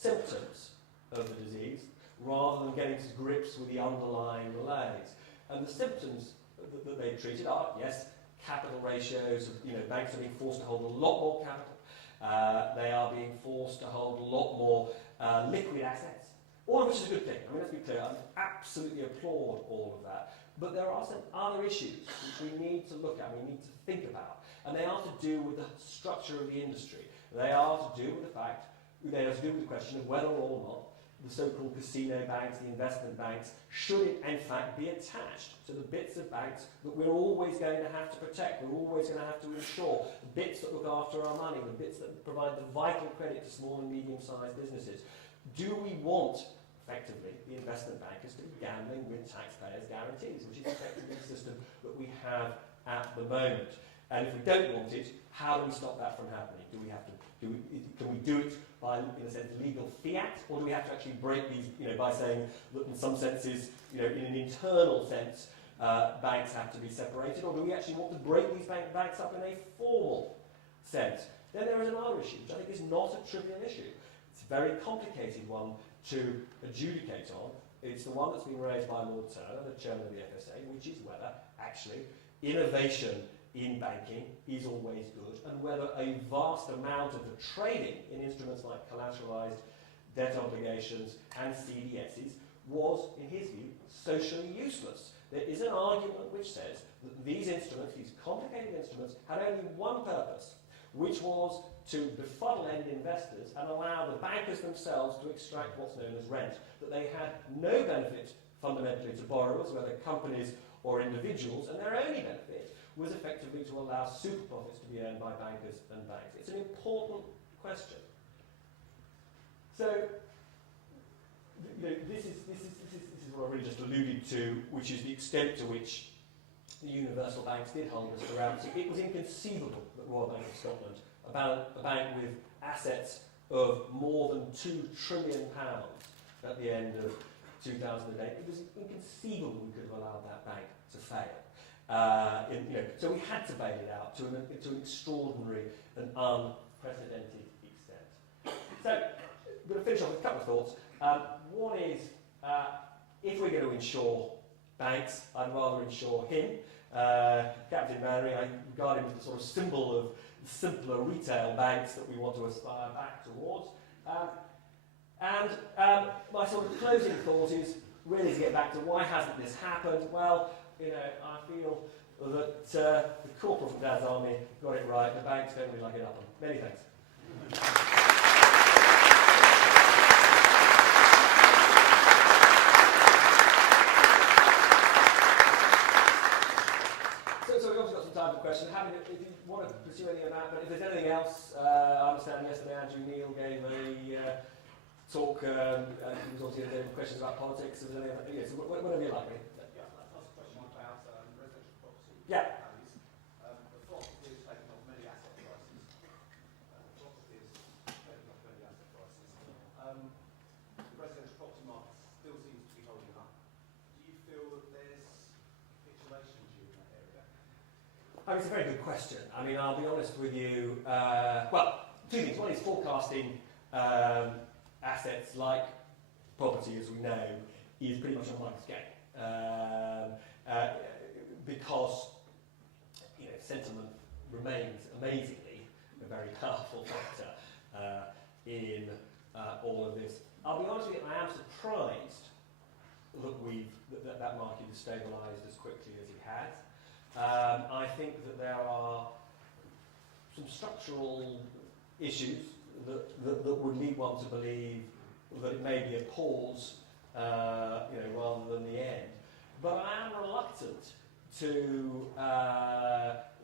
symptoms of the disease rather than getting to grips with the underlying malaise. And the symptoms that they've treated are, yes, capital ratios. Banks are being forced to hold a lot more capital. They are being forced to hold a lot more liquid assets, all of which is a good thing. I mean, let's be clear, I absolutely applaud all of that. But there are some other issues which we need to look at, we need to think about. And they are to do with the structure of the industry. They are to do with the question of whether or not the so-called casino banks, the investment banks, should in fact be attached to the bits of banks that we're always going to have to protect, we're always going to have to insure, the bits that look after our money, the bits that provide the vital credit to small and medium-sized businesses. Do we want, effectively, the investment bankers to be gambling with taxpayers' guarantees, which is effectively the system that we have at the moment? And if we don't want it, how do we stop that from happening? Can we do it by, in a sense, legal fiat, or do we have to actually break these, by saying that in some senses, in an internal sense, banks have to be separated, or do we actually want to break these banks up in a formal sense? Then there is another issue, which I think is not a trivial issue. It's a very complicated one to adjudicate on. It's the one that's been raised by Lord Turner, the chairman of the FSA, which is whether actually innovation in banking is always good, and whether a vast amount of the trading in instruments like collateralized debt obligations and CDSs was, in his view, socially useless. There is an argument which says that these instruments, these complicated instruments, had only one purpose, which was to befuddle end investors and allow the bankers themselves to extract what's known as rent, that they had no benefit fundamentally to borrowers, whether companies or individuals, and their only benefit was effectively to allow super profits to be earned by bankers and banks. It's an important question. So, this is what I really just alluded to, which is the extent to which the universal banks did hold us throughout. So it was inconceivable that Royal Bank of Scotland, a bank with assets of more than £2 trillion at the end of 2008, it was inconceivable we could have allowed that bank to fail. So we had to bail it out to an extraordinary and unprecedented extent. So I'm going to finish off with a couple of thoughts. One is, if we're going to insure banks, I'd rather insure him. Captain Manning, I regard him as the sort of symbol of simpler retail banks that we want to aspire back towards. And my sort of closing thought is really to get back to why hasn't this happened? Well, I feel that the corporal from Dad's Army got it right. The banks don't really like it up. Many thanks. So we've obviously got some time for questions. If you want to pursue any of that, but if there's anything else, I understand yesterday Andrew Neil gave a talk. He was also going to give questions about politics. If there's any other, so whatever you like, really. Yeah. The philosophy is taking off many asset prices. The philosophy is taking off many asset prices. The residential property market still seems to be holding up. Do you feel that there's capitulation due in that area? It's a very good question. I'll be honest with you. Well, two things. One is forecasting assets like property, as we know, is pretty much a minus game. Because sentiment remains amazingly a very powerful factor in all of this. I'll be honest with you, I am surprised that that market has stabilised as quickly as it has. I think that there are some structural issues that would lead one to believe that it may be a pause, rather than the end. But I am reluctant to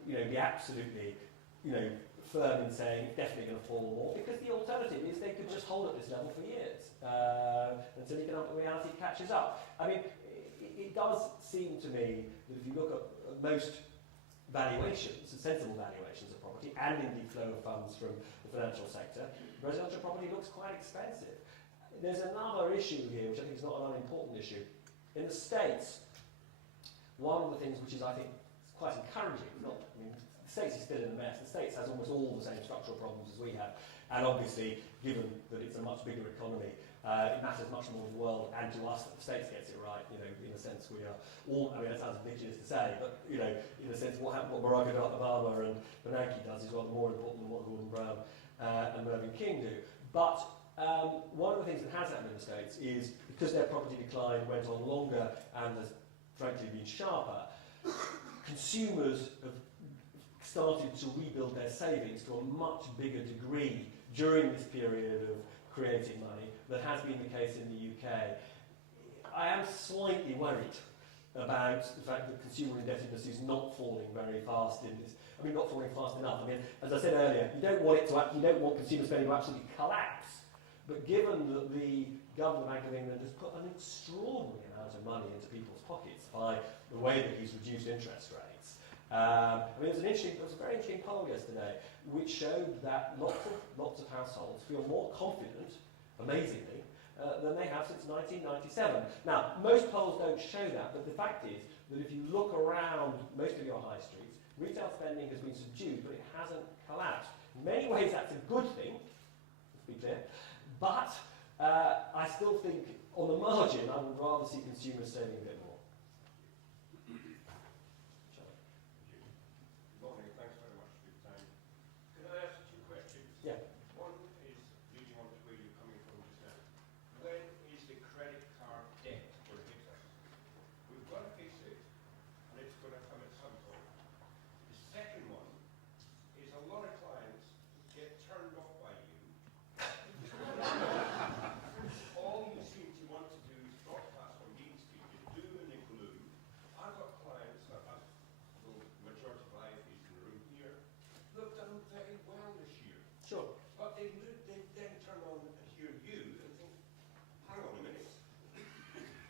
be absolutely firm in saying it's definitely going to fall more, because the alternative is they could just hold at this level for years until economic reality catches up. It does seem to me that if you look at most valuations, sensible valuations of property, and indeed flow of funds from the financial sector, residential property looks quite expensive. There's another issue here, which I think is not an unimportant issue. In the States, one of the things which is, I think, quite encouraging, the States is still in a mess. The States has almost all the same structural problems as we have. And obviously, given that it's a much bigger economy, it matters much more to the world and to us that the States gets it right. You know, in a sense, we are all. I mean, that sounds ridiculous to say, but you know, in a sense, what Barack Obama and Bernanke does is rather more important than what Gordon Brown and Mervyn King do. But one of the things that has happened in the States is because their property decline went on longer and has frankly been sharper, consumers have started to rebuild their savings to a much bigger degree during this period of creating money than has been the case in the UK. I am slightly worried about the fact that consumer indebtedness is not falling very fast in this. I mean, not falling fast enough. I mean, as I said earlier, you don't want consumer spending to absolutely collapse. But given that the Governor of the Bank of England has put an extraordinary amount of money into people's pockets by the way that he's reduced interest rates. I mean, there was a very interesting poll yesterday which showed that lots of households feel more confident, amazingly, than they have since 1997. Now, most polls don't show that, but the fact is that if you look around most of your high streets, retail spending has been subdued, but it hasn't collapsed. In many ways, that's a good thing, let's be clear, but I still think, on the margin, I would rather see consumers saving a bit more. Good morning, thanks very much for your time. Can I ask two questions? Yeah. One is leading on to where you're coming from just now. When is the credit card debt going to hit us? We've got to face it, and it's going to come at some point. The second one is a lot of clients get turned off by you. All you seem to want to do is broadcast on Dean Street, the doom and the gloom. I've got clients that have, the majority of IFAs in the room here, who have done very well this year. Sure. But they then turn on and hear you and think, hang on a minute,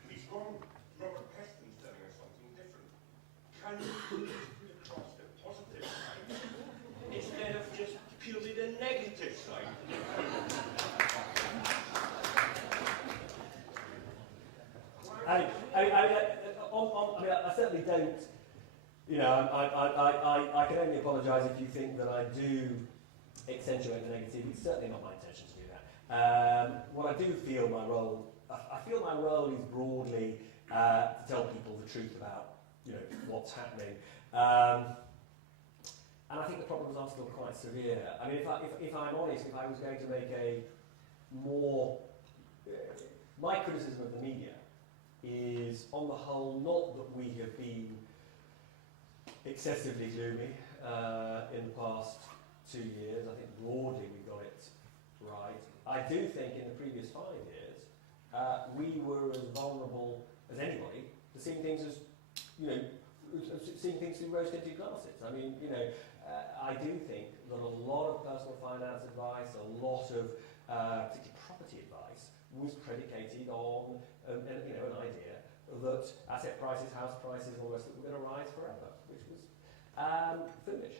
he's wrong. Robert Peston's telling us something different. Can you please put across the positive side instead of just purely the negative side? I certainly don't. You know, I can only apologise if you think that I do accentuate the negative. It's certainly not my intention to do that. What I do feel my role, I feel my role is broadly to tell people the truth about, you know, what's happening. And I think the problems are still quite severe. I mean, if I'm honest, if I was going to make a more, my criticism of the media is, on the whole, not that we have been excessively gloomy in the past 2 years. I think broadly we got it right. I do think in the previous 5 years we were as vulnerable as anybody to seeing things as, you know, seeing things through rose-tinted glasses. I mean, you know, I do think that a lot of personal finance advice, a lot of particularly property advice, was predicated on an idea that asset prices, house prices, all the rest of it were going to rise forever, which was foolish.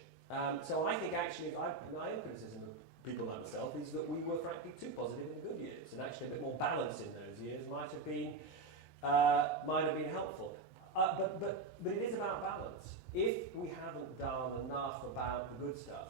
So I think actually, my own criticism of people like myself is that we were frankly too positive in the good years, and actually a bit more balance in those years might have been helpful. But it is about balance. If we haven't done enough about the good stuff,